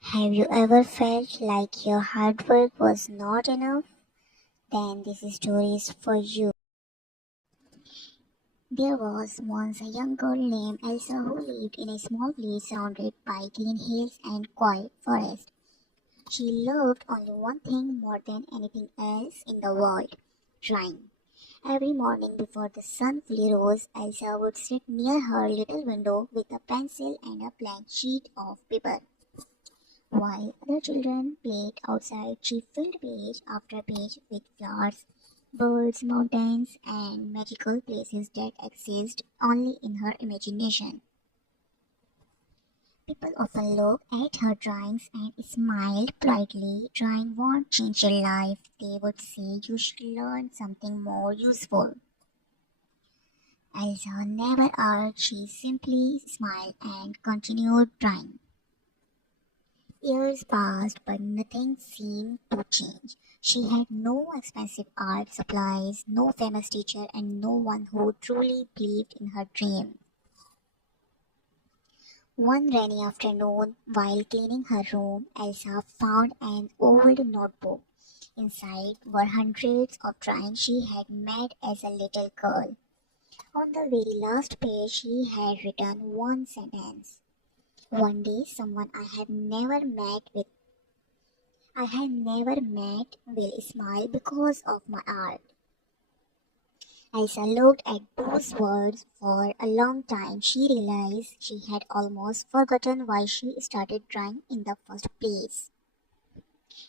Have you ever felt like your hard work was not enough? Then this story is for you. There was once a young girl named Elsa who lived in a small village surrounded by green hills and quiet forests. She loved only one thing more than anything else in the world: drawing. Every morning before the sun fully rose, Elsa would sit near her little window with a pencil and a blank sheet of paper. While other children played outside, she filled page after page with flowers, birds, mountains, and magical places that exist only in her imagination. People often looked at her drawings and smiled politely. Drawing won't change your life, they would say. You should learn something more useful. Elsa never argued, she simply smiled and continued drawing. Years passed, but nothing seemed to change. She had no expensive art supplies, no famous teacher, and no one who truly believed in her dream. One rainy afternoon, while cleaning her room, Elsa found an old notebook. Inside were hundreds of drawings she had made as a little girl. On the very last page, she had written one sentence. One day, someone I had never met will smile because of my art. Elsa looked at those words for a long time. She realized she had almost forgotten why she started drawing in the first place.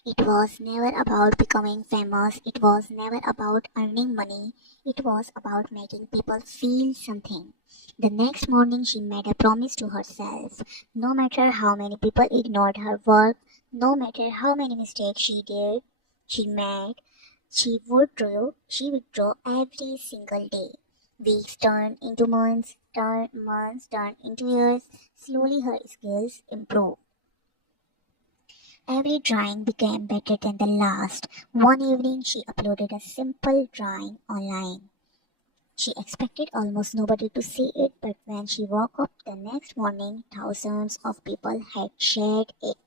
It was never about becoming famous, it was never about earning money, it was about making people feel something. The next morning, she made a promise to herself. No matter how many people ignored her work, no matter how many mistakes she made, she would draw every single day. Weeks turned into months turned into years. Slowly her skills improved. Every drawing became better than the last. One evening she uploaded a simple drawing online. She expected almost nobody to see it, but when she woke up the next morning, thousands of people had shared it.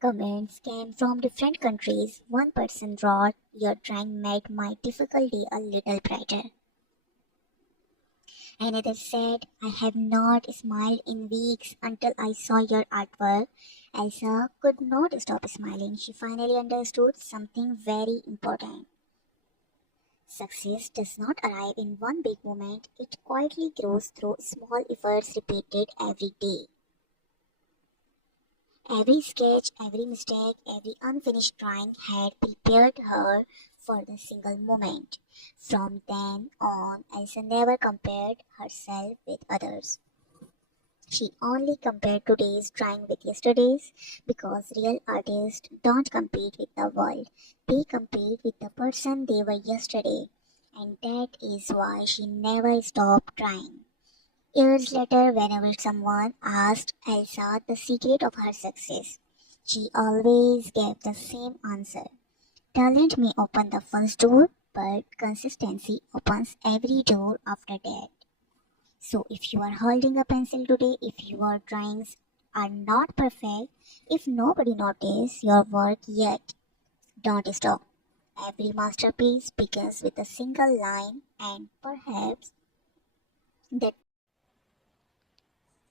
Comments came from different countries. One person wrote, "Your drawing made my difficult day a little brighter." Another said, "I have not smiled in weeks until I saw your artwork." Elsa could not stop smiling. She finally understood something very important. Success does not arrive in one big moment, it quietly grows through small efforts repeated every day. Every sketch, every mistake, every unfinished drawing had prepared her for the single moment. From then on, Elsa never compared herself with others. She only compared today's drawing with yesterday's, because real artists don't compete with the world. They compete with the person they were yesterday. And that is why she never stopped trying. Years later, whenever someone asked Elsa the secret of her success, she always gave the same answer. Talent may open the first door, but consistency opens every door after that. So if you are holding a pencil today, if your drawings are not perfect, if nobody noticed your work yet, don't stop. Every masterpiece begins with a single line, and perhaps that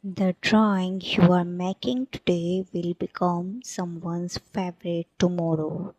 The drawing you are making today will become someone's favorite tomorrow.